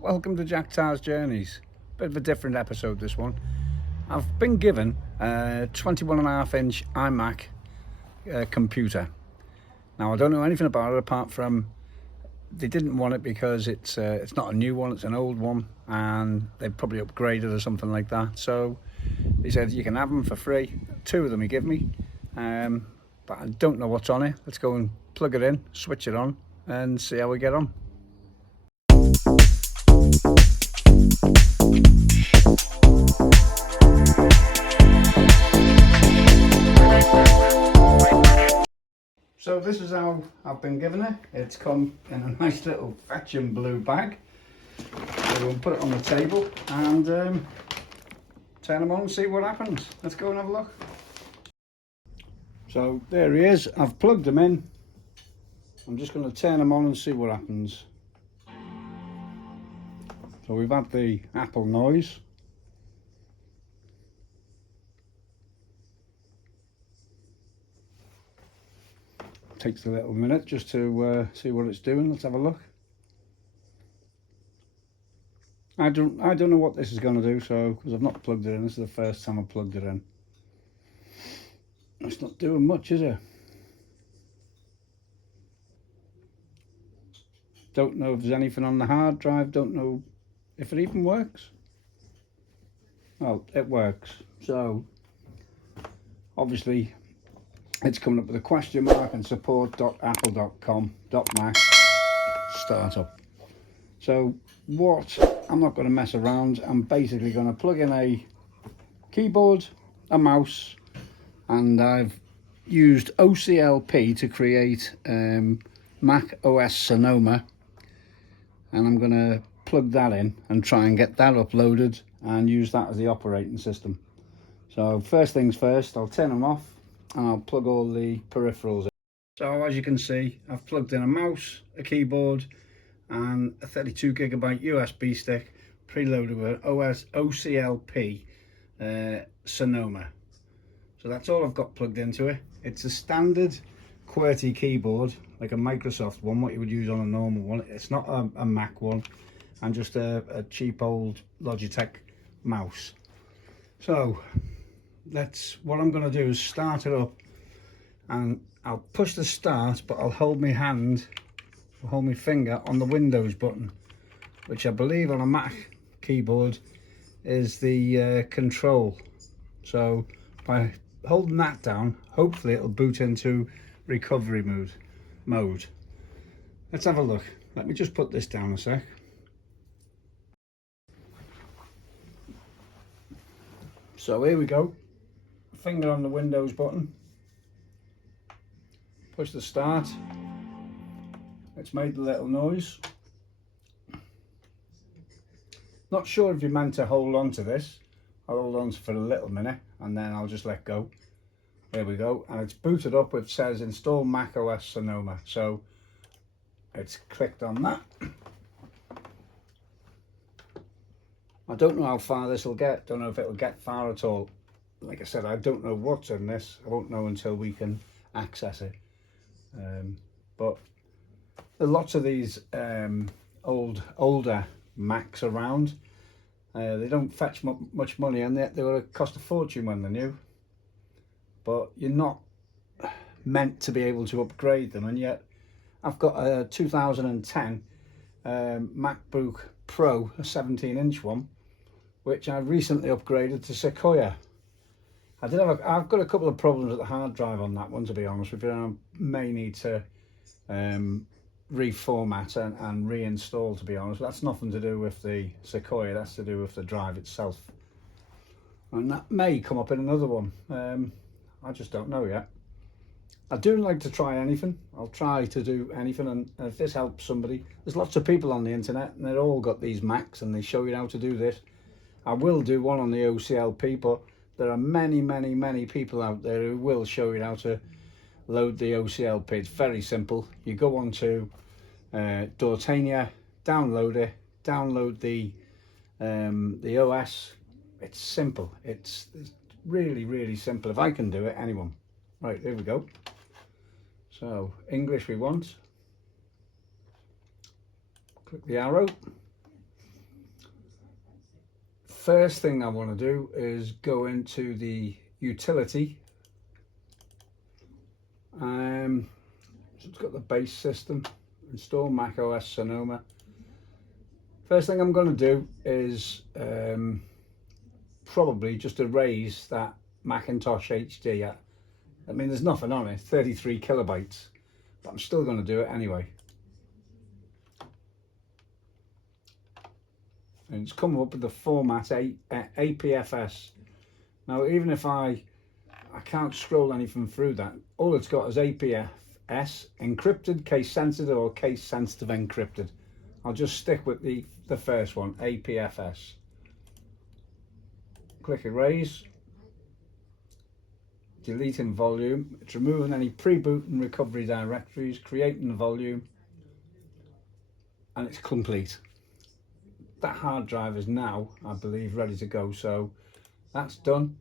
Welcome to Jack Tar's Journeys. Bit of a different episode this one. I've been given a 21.5-inch iMac computer. Now I don't know anything about it apart from they didn't want it because it's not a new one, it's an old one, and they've probably upgraded or something like that. So they said you can have them for free. 2 of them he gave me, but I don't know what's on it. Let's go and plug it in, switch it on, and see how we get on. So this is how I've been given it. It's come in a nice little fetching blue bag. So we'll put it on the table and turn them on and see what happens. Let's go and have a look. So there he is. I've plugged them in. I'm just going to turn them on and see what happens. So we've had the Apple noise. Takes a little minute just to see what it's doing. Let's have a look. I don't know what this is going to do, so because I've not plugged it in. This is the first time I've plugged it in. It's not doing much, is it? Don't know if there's anything on the hard drive. Don't know if it even works. Well, it works. So obviously it's coming up with a question mark and support.apple.com.mac startup. So what, I'm not going to mess around. I'm basically going to plug in a keyboard, a mouse, and I've used OCLP to create Mac OS Sonoma, and I'm going to plug that in and try and get that uploaded and use that as the operating system. So first things first, I'll turn them off and I'll plug all the peripherals in. So as you can see, I've plugged in a mouse, a keyboard, and a 32GB USB stick preloaded with OCLP Sonoma. So that's all I've got plugged into it. It's a standard QWERTY keyboard, like a Microsoft one, what you would use on a normal one. It's not a Mac one, and just a cheap old Logitech mouse. So what I'm going to do is start it up, and I'll push the start, but I'll hold my finger on the Windows button, which I believe on a Mac keyboard is the control. So by holding that down, hopefully it'll boot into recovery mode. Let's have a look. Let me just put this down a sec. So here we go. Finger on the Windows button. Push the start. It's made a little noise. Not sure if you're meant to hold on to this. I'll hold on for a little minute and then I'll just let go. There we go, and it's booted up, which says install Mac OS Sonoma. So it's clicked on that. I don't know how far this will get. Don't know if it'll get far at all. Like I said, I don't know what's in this. I won't know until we can access it. But there are lots of these older Macs around. They don't fetch much money, and they were cost a fortune when they're new. But you're not meant to be able to upgrade them, and yet I've got a 2010 MacBook Pro, a 17-inch one, which I recently upgraded to Sequoia. I've got a couple of problems with the hard drive on that one, to be honest with you, and I may need to reformat and reinstall, to be honest. That's nothing to do with the Sequoia, that's to do with the drive itself, and that may come up in another one. I just don't know yet. I do like to try anything. I'll try to do anything, and if this helps somebody, there's lots of people on the internet and they've all got these Macs and they show you how to do this. I will do one on the OCLP, but there are many people out there who will show you how to load the OCLP. It's very simple. You go on to Dortania, download it, download the OS. It's simple. It's really simple. If I can do it, anyone. Right, there we go. So English we want. Click the arrow. first thing I want to do is go into the utility. So it's got the base system, install Mac OS Sonoma. First thing I'm going to do is probably just erase that Macintosh HD. I mean, there's nothing on it, 33 kilobytes, but I'm still going to do it anyway. And it's come up with the format APFS. Now, even if I can't scroll anything through that, all it's got is APFS, encrypted, case sensitive, or case sensitive encrypted. I'll just stick with the first one, APFS. Click erase. Deleting volume. It's removing any pre-boot and recovery directories, creating the volume, and it's complete. That hard drive is now, I believe, ready to go, so that's done.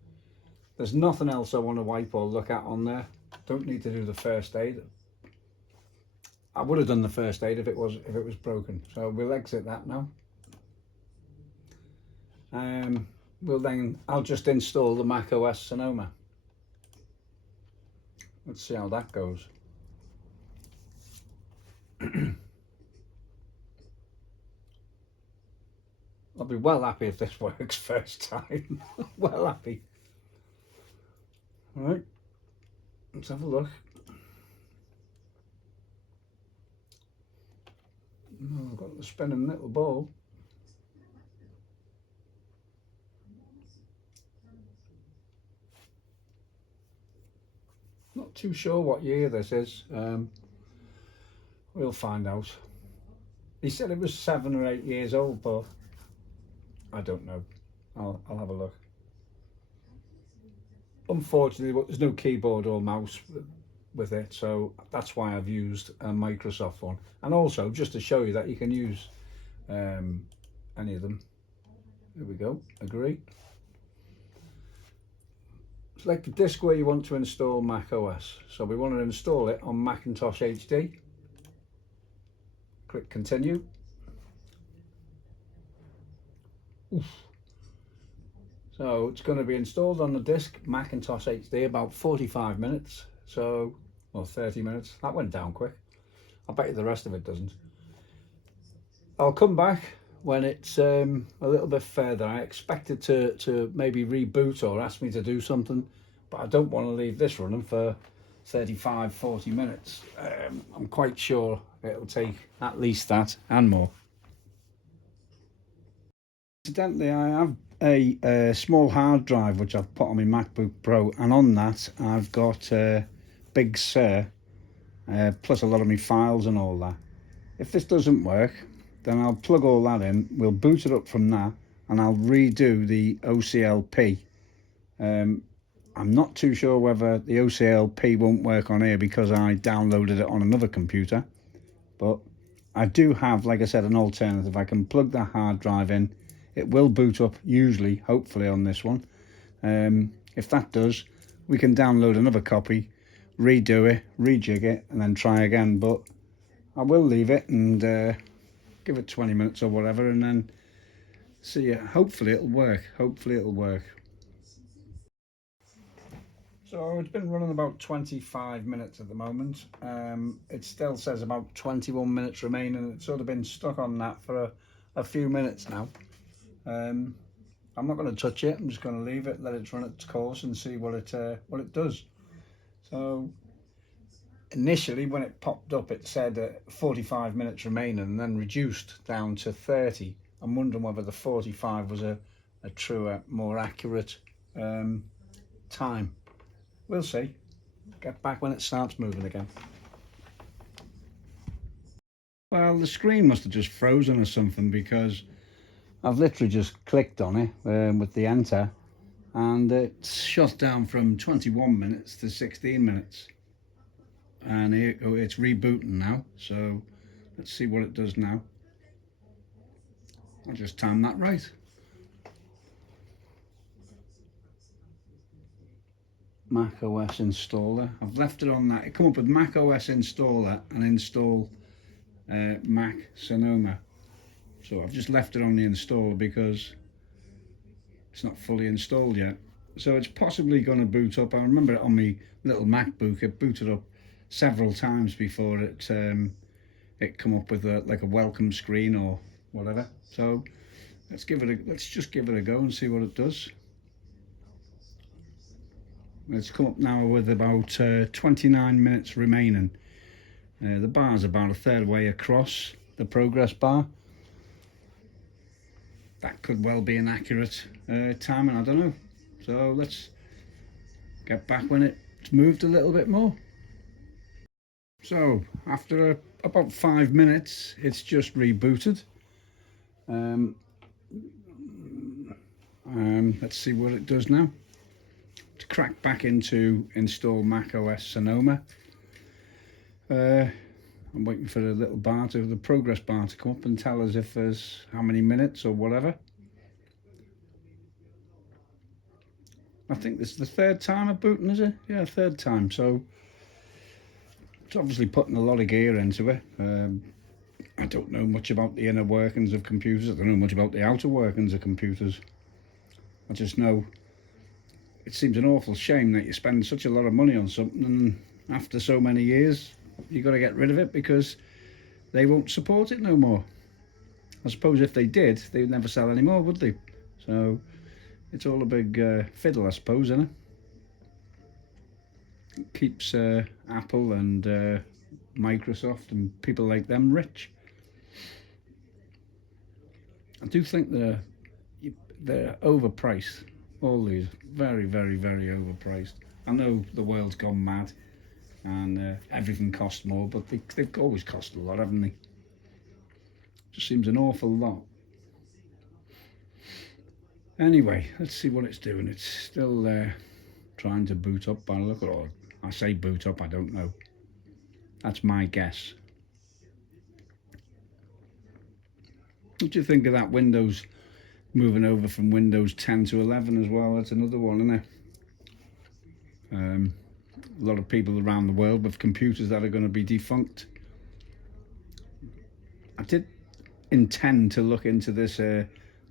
There's nothing else I want to wipe or look at on there. Don't need to do the first aid. I would have done the first aid if it was broken, so we'll exit that now. I'll just install the Mac OS Sonoma. Let's see how that goes. I'll be well happy if this works first time. Well happy. All right, let's have a look. Oh, I've got the spinning little ball. Not too sure what year this is. We'll find out. He said it was 7 or 8 years old, but I don't know. I'll have a look. Unfortunately, there's no keyboard or mouse with it, so that's why I've used a Microsoft one. And also, just to show you that you can use any of them. There we go. Agree. Select the disk where you want to install Mac OS. So we want to install it on Macintosh HD. Click continue. Oof. So it's going to be installed on the disk Macintosh HD, about 45 minutes. So, well, 30 minutes. That went down quick. I bet you the rest of it doesn't. I'll come back when it's a little bit further. I expect it to maybe reboot or ask me to do something, but I don't want to leave this running for 35-40 minutes. I'm quite sure it'll take at least that and more. Incidentally, I have a small hard drive which I've put on my MacBook Pro, and on that I've got Big Sur, plus a lot of my files and all that. If this doesn't work, then I'll plug all that in, we'll boot it up from that, and I'll redo the OCLP. I'm not too sure whether the OCLP won't work on here because I downloaded it on another computer, but I do have, like I said, an alternative. I can plug that hard drive in. It will boot up, usually, hopefully on this one. If that does, we can download another copy, redo it, rejig it, and then try again. But I will leave it and give it 20 minutes or whatever, and then see it. Hopefully it'll work. Hopefully it'll work. So it's been running about 25 minutes at the moment. It still says about 21 minutes remaining. It's sort of been stuck on that for a few minutes now. I'm not going to touch it. I'm just going to leave it, let it run its course, and see what it does. So initially, when it popped up, it said 45 minutes remaining, and then reduced down to 30. I'm wondering whether the 45 was a truer, more accurate time. We'll see. Get back when it starts moving again. Well, the screen must have just frozen or something, because I've literally just clicked on it with the enter, and it's shot down from 21 minutes to 16 minutes. And it's rebooting now, so let's see what it does now. I'll just time that right. Mac OS installer. I've left it on that. It come up with Mac OS installer and install Mac Sonoma. So I've just left it on the installer because it's not fully installed yet. So it's possibly going to boot up. I remember it on my little MacBook, it booted up several times before it come up with like a welcome screen or whatever. So let's just give it a go and see what it does. It's come up now with about 29 minutes remaining. The bar's about a third way across the progress bar. That could well be an accurate timing, I don't know. So let's get back when it's moved a little bit more. So after about 5 minutes, it's just rebooted. Let's see what it does now. To crack back into install Mac OS Sonoma. I'm waiting for the little bar the progress bar to come up and tell us if there's how many minutes or whatever. I think this is the third time of booting, is it? Yeah, third time. So it's obviously putting a lot of gear into it. I don't know much about the inner workings of computers. I don't know much about the outer workings of computers. I just know it seems an awful shame that you spend such a lot of money on something and after so many years you've got to get rid of it because they won't support it no more. I suppose if they did, they'd never sell any more, would they? So it's all a big fiddle, I suppose, isn't it? It keeps Apple and Microsoft and people like them rich. I do think they're overpriced. All these very, very, very overpriced. I know the world's gone mad and everything costs more, but they've always cost a lot, haven't they? Just seems an awful lot. Anyway, let's see what it's doing. It's still trying to boot up by the look at it. I say boot up, I don't know. That's my guess. What do you think of that Windows moving over from Windows 10 to 11 as well? That's another one, isn't it? A lot of people around the world with computers that are going to be defunct. I did intend to look into this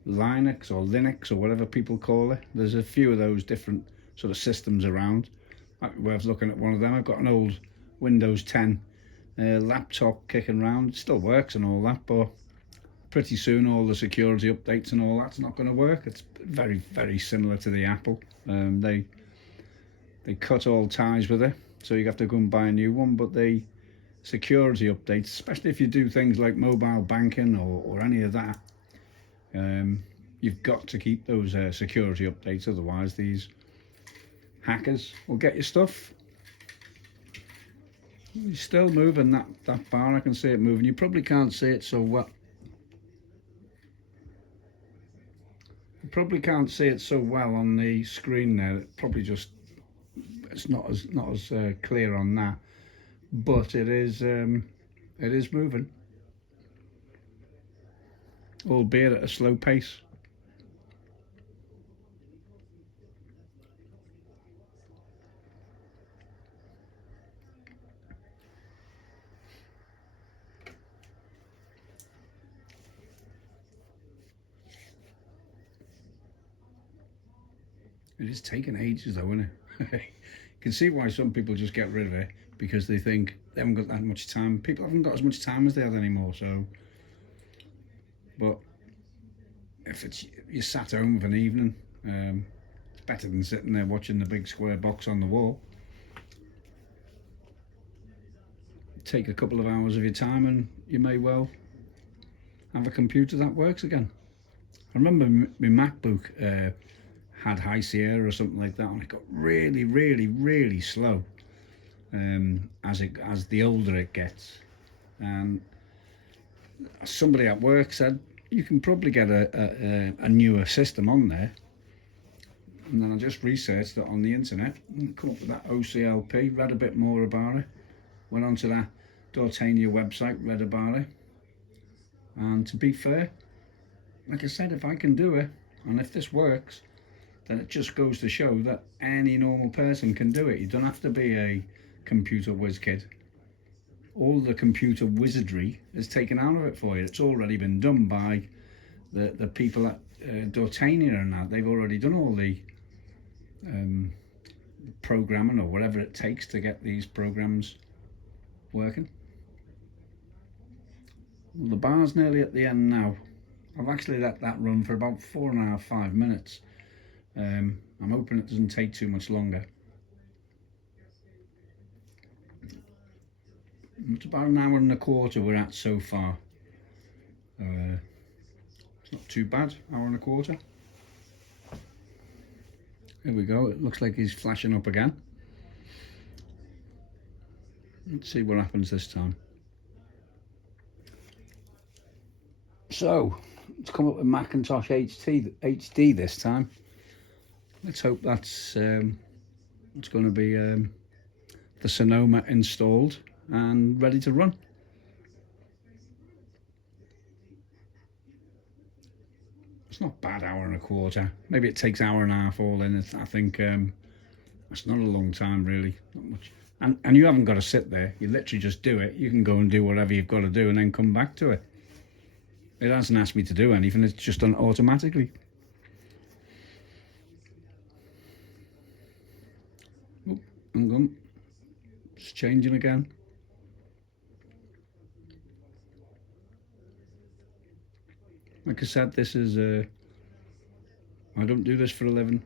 Linux or Linux or whatever people call it. There's a few of those different sort of systems around. Might be worth looking at one of them. I've got an old Windows 10 laptop kicking around. It still works and all that, but pretty soon all the security updates and all that's not going to work. It's very, very similar to the Apple. They cut all ties with it, so you have to go and buy a new one. But the security updates, especially if you do things like mobile banking or any of that, you've got to keep those security updates, otherwise these hackers will get your stuff. It's still moving, that bar. I can see it moving. You probably can't see it so well. You probably can't see it so well on the screen there. It probably just it's not as clear on that, but it is moving, albeit at a slow pace. It is taking ages though, isn't it? You can see why some people just get rid of it, because they think they haven't got that much time. People haven't got as much time as they had anymore, so. But if you're sat home of an evening, it's better than sitting there watching the big square box on the wall. Take a couple of hours of your time and you may well have a computer that works again. I remember my MacBook had High Sierra or something like that, and it got really, really, really slow as the older it gets. And somebody at work said you can probably get a newer system on there. And then I just researched it on the internet and come up with that OCLP, read a bit more about it, went onto that Dortania website, read about it. And to be fair, like I said, if I can do it, and if this works, then it just goes to show that any normal person can do it. You don't have to be a computer whiz kid. All the computer wizardry is taken out of it for you. It's already been done by the people at Dortania and that, they've already done all the um, programming or whatever it takes to get these programs working. Well, the bar's nearly at the end now. I've actually let that run for about 4.5, 5 minutes. I'm hoping it doesn't take too much longer. It's about an hour and a quarter we're at so far. It's not too bad, hour and a quarter. Here we go, it looks like he's flashing up again. Let's see what happens this time. So, it's come up with Macintosh HD this time. Let's hope that's it's going to be the Sonoma installed and ready to run. It's not bad, hour and a quarter. Maybe it takes hour and a half all in. I think that's not a long time really, not much. And you haven't got to sit there. You literally just do it. You can go and do whatever you've got to do and then come back to it. It hasn't asked me to do anything. It's just done automatically. Oh, hang on. It's changing again. Like I said, this is I don't do this for a living,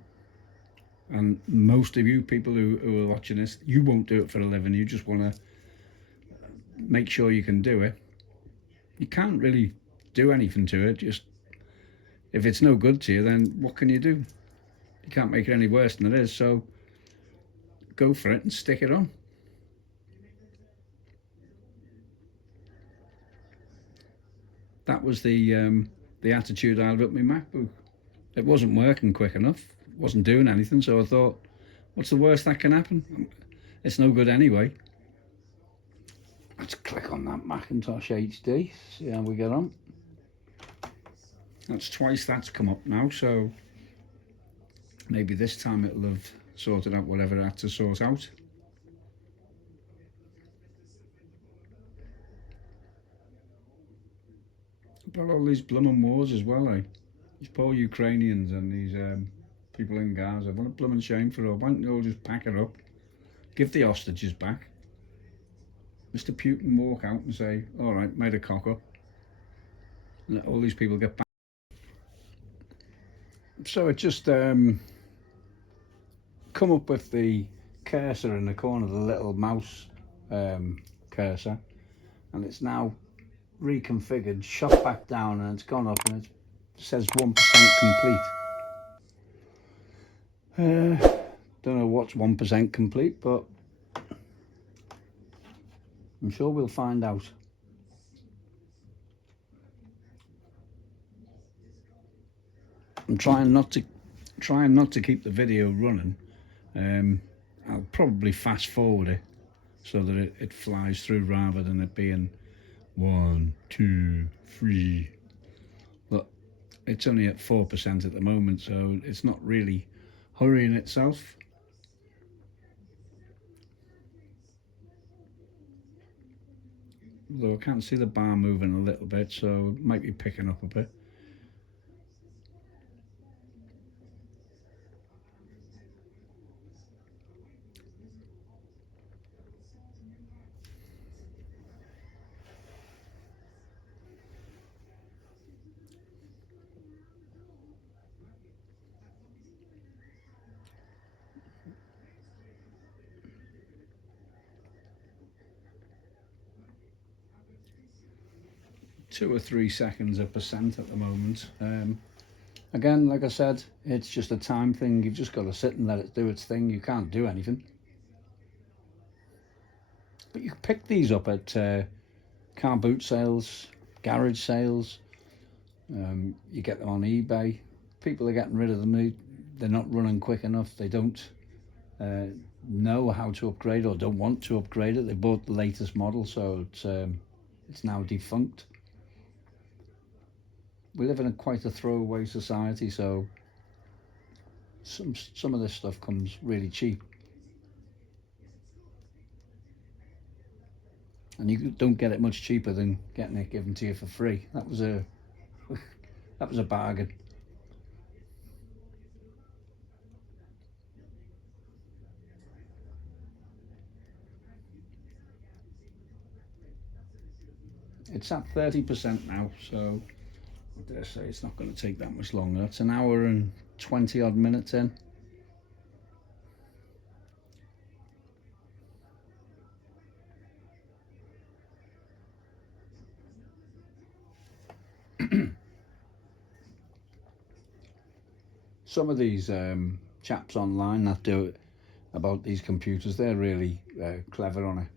and most of you people who are watching this, you won't do it for a living. You just want to make sure you can do it. You can't really do anything to it. Just if it's no good to you, then what can you do? You can't make it any worse than it is, so go for it and stick it on. That was the attitude I had with my MacBook. It wasn't working quick enough, it wasn't doing anything, so I thought, what's the worst that can happen? It's no good anyway. Let's click on that Macintosh HD, see how we get on. That's twice that's come up now, so maybe this time it'll have sorted out whatever it had to sort out. About all these blooming wars as well, eh? These poor Ukrainians and these people in Gaza. What a blooming shame for all. Why don't they all just pack it up, give the hostages back, Mr. Putin walk out and say, all right, made a cock up, and let all these people get back. So it just come up with the cursor in the corner, the little mouse cursor, and it's now reconfigured, shot back down, and it's gone up and it says 1% complete. Don't know what's 1% complete, but I'm sure we'll find out. I'm trying not to keep the video running. I'll probably fast forward it so that it flies through rather than it being 1, 2, 3. But it's only at 4% at the moment, so it's not really hurrying itself. Although I can't see the bar moving a little bit, so it might be picking up a bit. Two or 3 seconds a percent at the moment. Again, like I said, it's just a time thing. You've just got to sit and let it do its thing. You can't do anything. But you can pick these up at car boot sales, garage sales. You get them on eBay. People are getting rid of them. They're not running quick enough. They don't know how to upgrade or don't want to upgrade it. They bought the latest model, so it's now defunct. We live in quite a throwaway society, so some of this stuff comes really cheap, and you don't get it much cheaper than getting it given to you for free. That was a That was a bargain. It's at 30% now, so I dare say it's not going to take that much longer. It's an hour and 20 odd minutes in. Some of these chaps online that do it about these computers, they're really clever on it.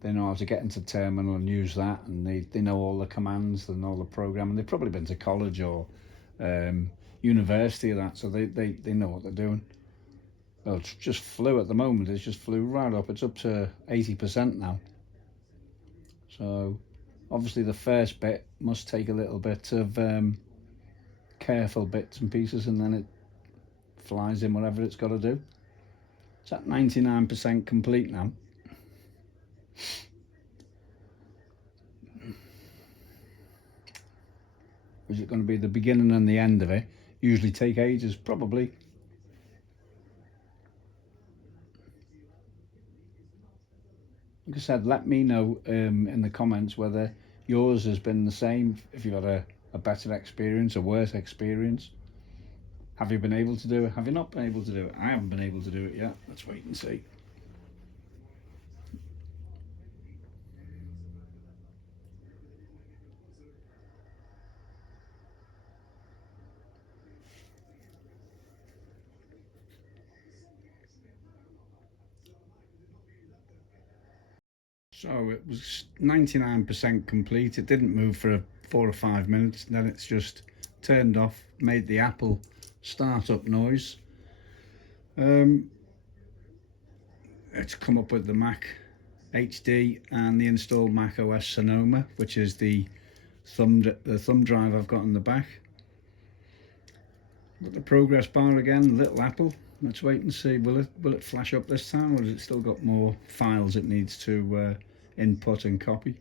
They know how to get into terminal and use that, and they know all the commands and all the programming. They've probably been to college or university or that, so they know what they're doing. Well, it's just flew at the moment. It's just flew right up. It's up to 80% now. So obviously the first bit must take a little bit of careful bits and pieces, and then it flies in whatever it's got to do. It's at 99% complete now. Is it going to be the beginning and the end of it? Usually take ages, probably. Like I said, let me know in the comments whether yours has been the same, if you've had a better experience, a worse experience. Have you been able to do it? Have you not been able to do it? I haven't been able to do it yet. Let's wait and see. So it was 99% complete. It didn't move for 4 or 5 minutes. Then it's just turned off, made the Apple startup noise. It's come up with the Mac HD and the installed Mac OS Sonoma, which is the thumb drive I've got in the back. Got the progress bar again, little Apple. Let's wait and see. Will it flash up this time, or has it still got more files it needs to input and copy?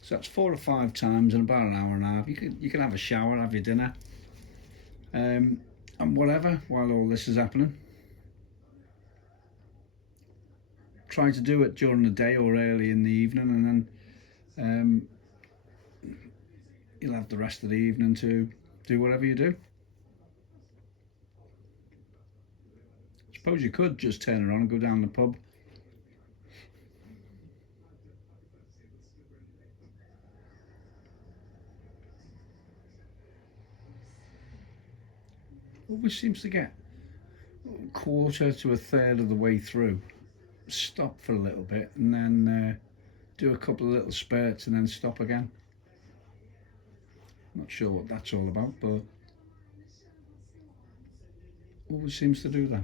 So that's 4 or 5 times in about an hour and a half. You can have a shower, have your dinner, and whatever while all this is happening. Try to do it during the day or early in the evening, and then you'll have the rest of the evening to do whatever you do. Suppose you could just turn it on and go down the pub. Always seems to get a quarter to a third of the way through, stop for a little bit, and then do a couple of little spurts and then stop again. Not sure what that's all about, but always seems to do that.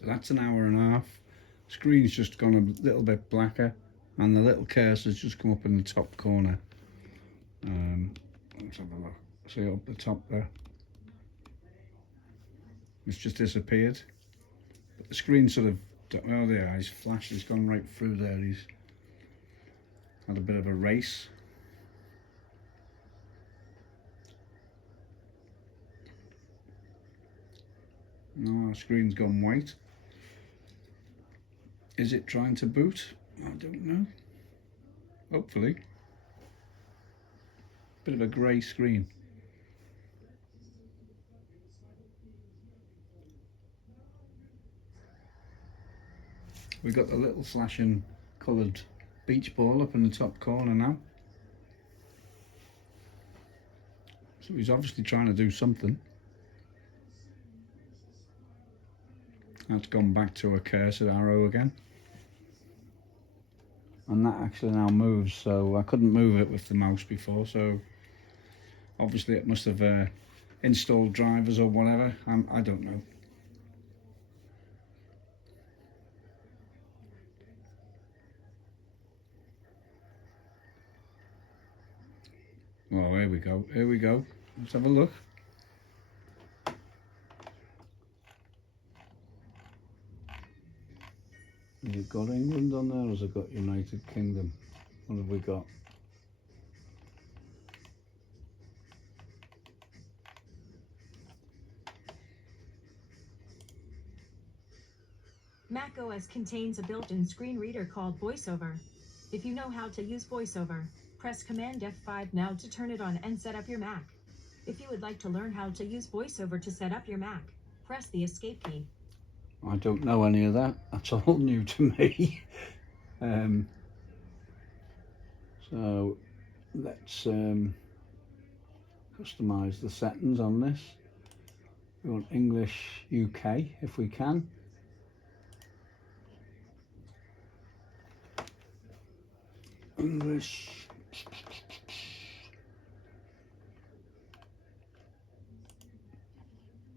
So that's an hour and a half. Screen's just gone a little bit blacker, and the little cursor's just come up in the top corner. Let's have a look. See up the top there? It's just disappeared. But the screen sort of, oh there, his flash has gone right through there. He's had a bit of a race. No, our screen's gone white. Is it trying to boot? I don't know. Hopefully. Bit of a grey screen. We've got the little flashing coloured beach ball up in the top corner now. So he's obviously trying to do something. That's gone back to a cursor arrow again. And that actually now moves, so I couldn't move it with the mouse before, so obviously it must have installed drivers or whatever. I don't know. Oh, here we go, here we go. Let's have a look. Has it got England on there, or has it got United Kingdom? What have we got? Mac OS contains a built-in screen reader called VoiceOver. If you know how to use VoiceOver, press Command F5 now to turn it on and set up your Mac. If you would like to learn how to use VoiceOver to set up your Mac, press the Escape key. I don't know any of that. That's all new to me. So let's customize the settings on this. We want English UK if we can. English.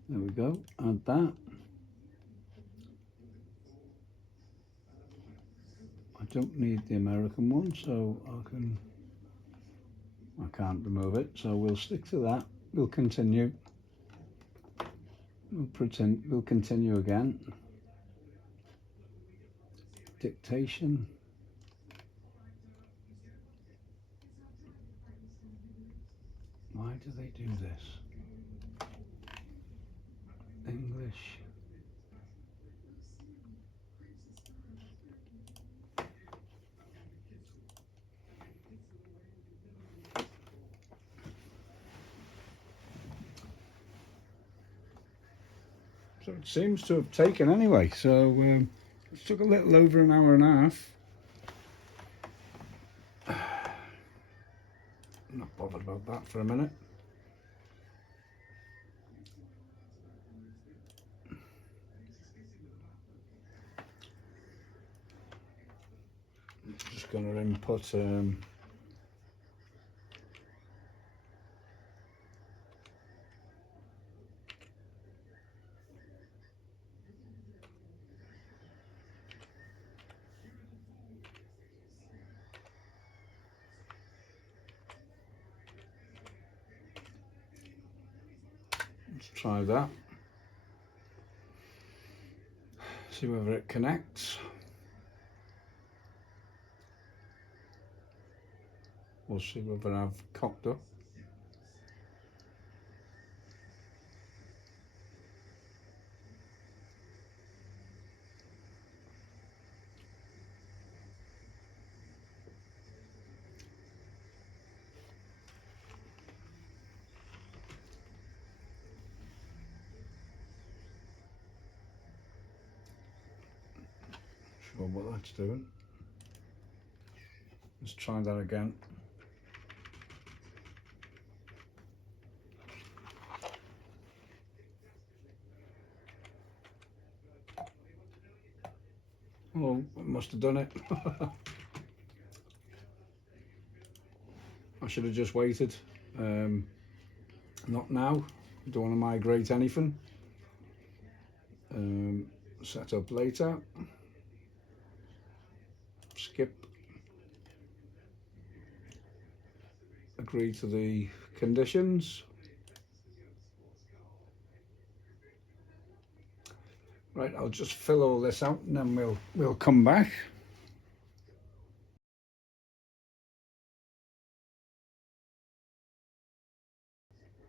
There we go. Add that. I don't need the American one, so I can't remove it, so we'll stick to that. We'll continue. We'll continue again. Dictation. Why do they do this? English. So it seems to have taken anyway, so it took a little over an hour and a half. I'm not bothered about that for a minute. I'm just going to input let's try that. See whether it connects. We'll see whether I've cocked up. Sure what that's doing. Let's try that again. Oh, I must have done it. I should have just waited. Not now. Don't want to migrate anything. set up later. Skip. Agree to the conditions. Right, I'll just fill all this out and then we'll come back.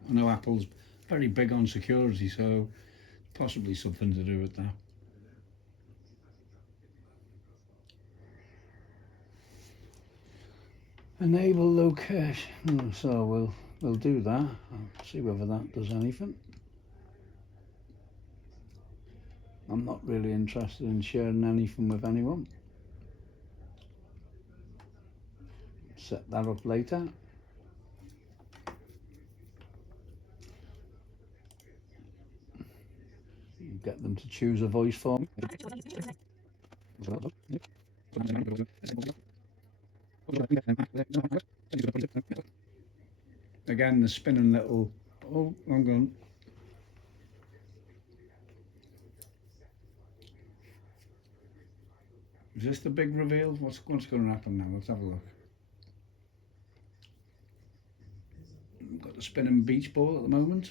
I know Apple's very big on security, so possibly something to do with that. Enable location. So we'll do that. I'll see whether that does anything. I'm not really interested in sharing anything with anyone. Set that up later. Get them to choose a voice for me. Again, the spinning little. Oh, hang on. Is this the big reveal? What's going to happen now? Let's have a look. We've got the spinning beach ball at the moment.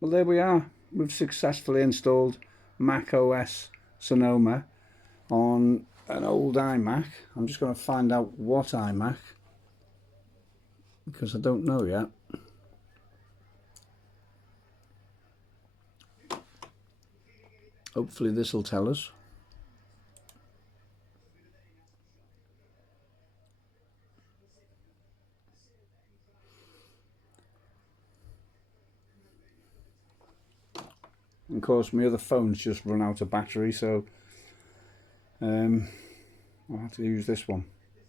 Well, there we are. We've successfully installed Mac OS Sonoma on an old iMac. I'm just going to find out what iMac, because I don't know yet. Hopefully this will tell us. And of course my other phone's just run out of battery, so I'll have to use this one.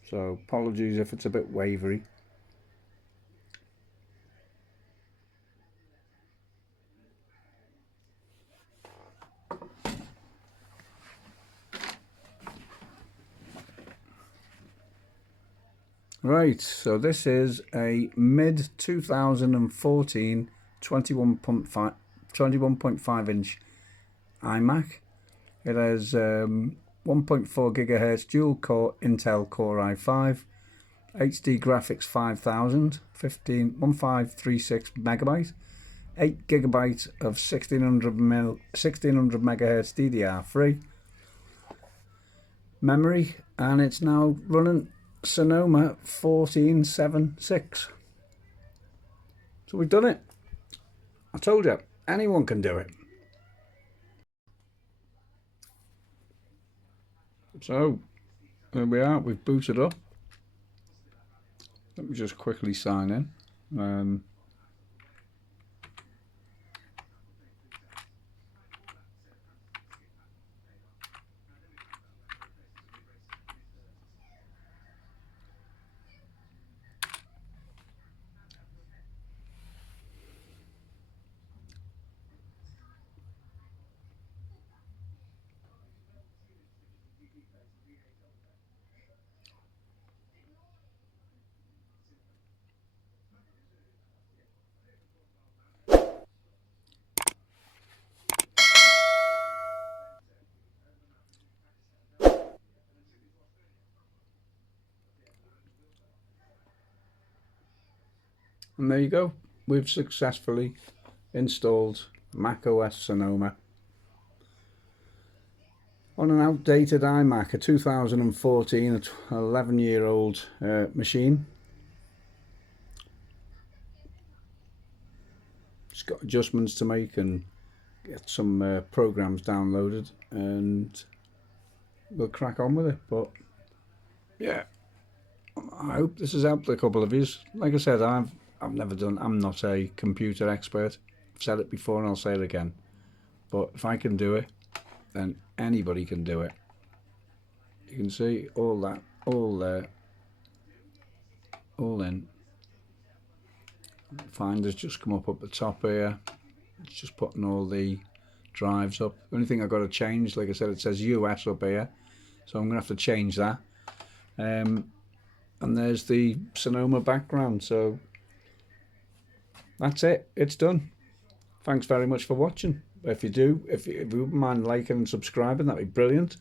So apologies if it's a bit wavery. Right, so this is a mid 2014 21.5 inch iMac. It has 1.4 gigahertz dual core Intel Core i5, HD graphics 5000, 1536 megabyte, 8 gigabyte of 1600 megahertz DDR3 memory, and it's now running Sonoma 1476. So we've done it. I told you, anyone can do it. So there we are, we've booted up. Let me just quickly sign in. And there you go. We've successfully installed Mac OS Sonoma on an outdated iMac, a 2014, 11-year-old machine. It's got adjustments to make and get some programs downloaded, and we'll crack on with it. But yeah, I hope this has helped a couple of you. Like I said, I'm not a computer expert. I've said it before and I'll say it again. But if I can do it, then anybody can do it. You can see all there. all in. Finder's just come up the top here. It's just putting all the drives up. The only thing I've got to change, like I said, it says US up here, so I'm gonna have to change that. And there's the Sonoma background. So that's it, it's done. Thanks very much for watching. If you wouldn't mind liking and subscribing, that'd be brilliant.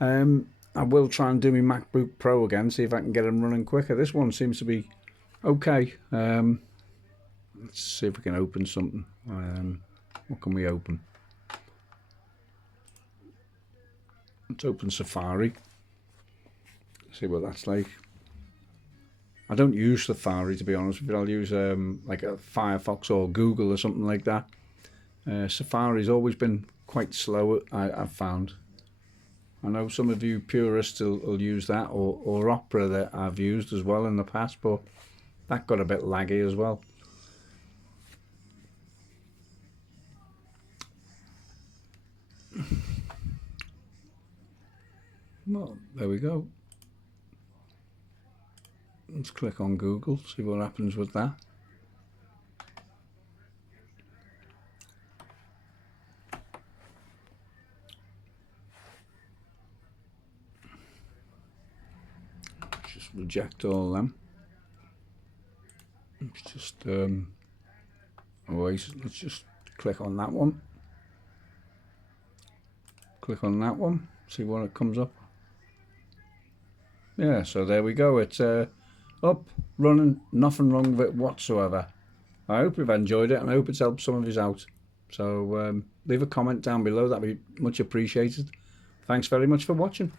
I will try and do my MacBook Pro again, see if I can get them running quicker. This one seems to be okay. Let's see if we can open something. What can we open? Let's open Safari. See what that's like. I don't use Safari, to be honest with you. I'll use like a Firefox or Google or something like that. Safari's always been quite slow, I've found. I know some of you purists will use that, or Opera that I've used as well in the past, but that got a bit laggy as well. Well, there we go. Let's click on Google, see what happens with that. Just reject all them. Let's just let's just click on that one. Click on that one, see what it comes up. Yeah, so there we go. It's up, running, nothing wrong with it whatsoever. I hope you've enjoyed it and I hope it's helped some of you out. So leave a comment down below, that'd be much appreciated. Thanks very much for watching.